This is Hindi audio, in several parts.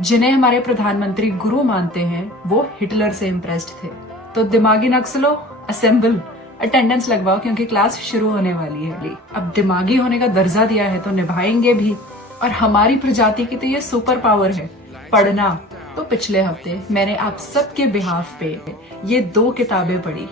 जिन्हें हमारे प्रधानमंत्री गुरु मानते हैं वो हिटलर से इम्प्रेस्ड थे। तो दिमागी नक्सलों असेंबल, अटेंडेंस लगवाओ क्योंकि क्लास शुरू होने वाली है। अब दिमागी होने का दर्जा दिया है तो निभाएंगे भी। और हमारी प्रजाति की तो ये सुपर पावर है पढ़ना। तो पिछले हफ्ते मैंने आप सबके बिहाफ पे ये 2 किताबें पढ़ी।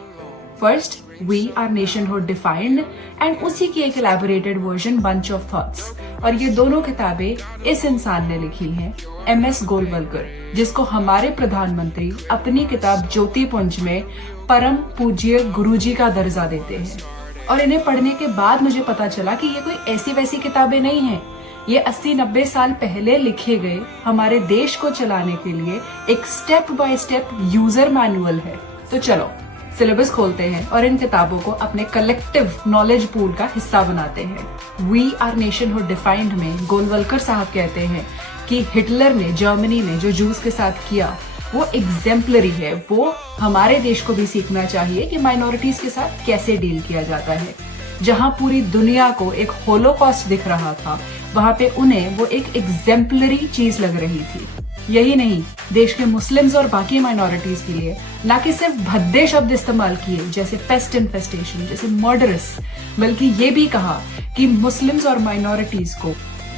First we are nationhood defined and उसी की एक elaborated version bunch of thoughts. और ये दोनों किताबें इस इंसान ने लिखी हैं, MS गोलवलकर, जिसको हमारे प्रधानमंत्री अपनी किताब ज्योतिपुंज में परम पूज्य गुरुजी का दर्जा देते हैं। और इन्हें पढ़ने के बाद मुझे पता चला कि ये कोई ऐसी वैसी किताबें नहीं हैं। ये 80-90 साल पहले लिखे गए हमारे देश को चलाने के लिए एक step by step user manual है। तो चलो सिलेबस खोलते हैं और इन किताबों को अपने कलेक्टिव नॉलेज पूल का हिस्सा बनाते हैं। वी आर नेशनहुड डिफाइंड में गोलवलकर साहब कहते हैं कि हिटलर ने जर्मनी में जो जूस के साथ किया वो एग्जेम्पलरी है। वो हमारे देश को भी सीखना चाहिए कि माइनॉरिटीज के साथ कैसे डील किया जाता है। जहां पूरी दुनिया को एक होलोकॉस्ट दिख रहा था, वहां पे उन्हें वो एक एग्जेम्पलरी चीज लग रही थी। यही नहीं, देश के मुस्लिम्स और बाकी माइनॉरिटीज के लिए न कि सिर्फ भद्दे शब्द इस्तेमाल किए जैसे पेस्ट इन्फेस्टेशन, जैसे मर्डरस, बल्कि ये भी कहा कि मुस्लिम्स और माइनॉरिटीज को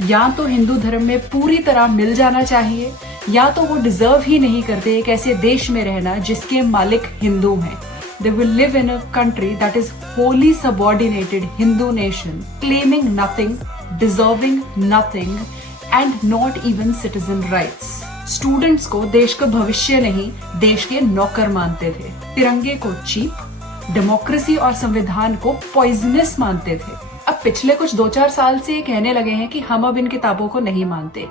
या तो हिंदू धर्म में पूरी तरह मिल जाना चाहिए या तो वो डिजर्व ही नहीं करते एक ऐसे देश में रहना जिसके मालिक हिंदू हैं। They will live in a country that is wholly subordinated Hindu nation, claiming nothing, deserving nothing, and not even citizen rights. Students को देश का भविष्य नहीं, देश के नौकर मानते थे। तिरंगे को चीप, डेमोक्रेसी और संविधान को पॉइजनस मानते थे। अब पिछले कुछ 2-4 साल से ये कहने लगे हैं कि हम अब इन किताबों को नहीं मानते।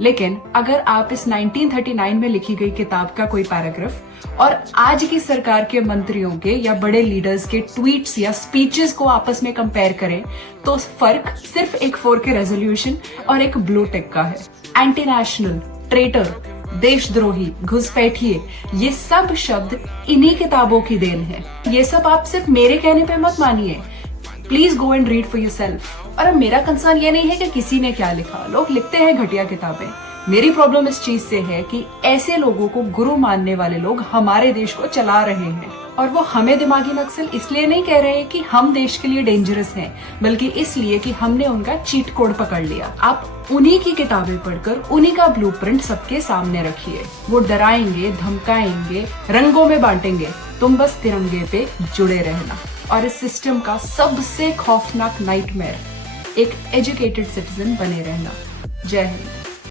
लेकिन अगर आप इस 1939 में लिखी गई किताब का कोई पैराग्राफ और आज की सरकार के मंत्रियों के या बड़े लीडर्स के ट्वीट्स या स्पीचेस को आपस में कंपेयर करें तो फर्क सिर्फ एक 4 के रेजोल्यूशन और एक ब्लू टिक का है। एंटी नेशनल, ट्रेटर, देशद्रोही, घुसपैठिए, ये सब शब्द इन्हीं किताबों की देन है। ये सब आप सिर्फ मेरे कहने पे मत मानिए, please go and read for yourself. और अब मेरा कंसर्न ये नहीं है कि किसी ने क्या लिखा, लोग लिखते हैं घटिया किताबें। मेरी प्रॉब्लम इस चीज से है कि ऐसे लोगों को गुरु मानने वाले लोग हमारे देश को चला रहे हैं। और वो हमें दिमागी नक्सल इसलिए नहीं कह रहे कि हम देश के लिए डेंजरस हैं, बल्कि इसलिए कि हमने उनका चीट कोड पकड़ लिया। आप उन्हीं की किताबें पढ़कर उन्हीं का ब्लूप्रिंट सबके सामने रखिए। वो डराएंगे, धमकाएंगे, रंगों में बांटेंगे, तुम बस तिरंगे पे जुड़े रहना। और इस सिस्टम का सबसे खौफनाक नाइटमेयर एक एजुकेटेड सिटीजन बने रहना। जय हिंद।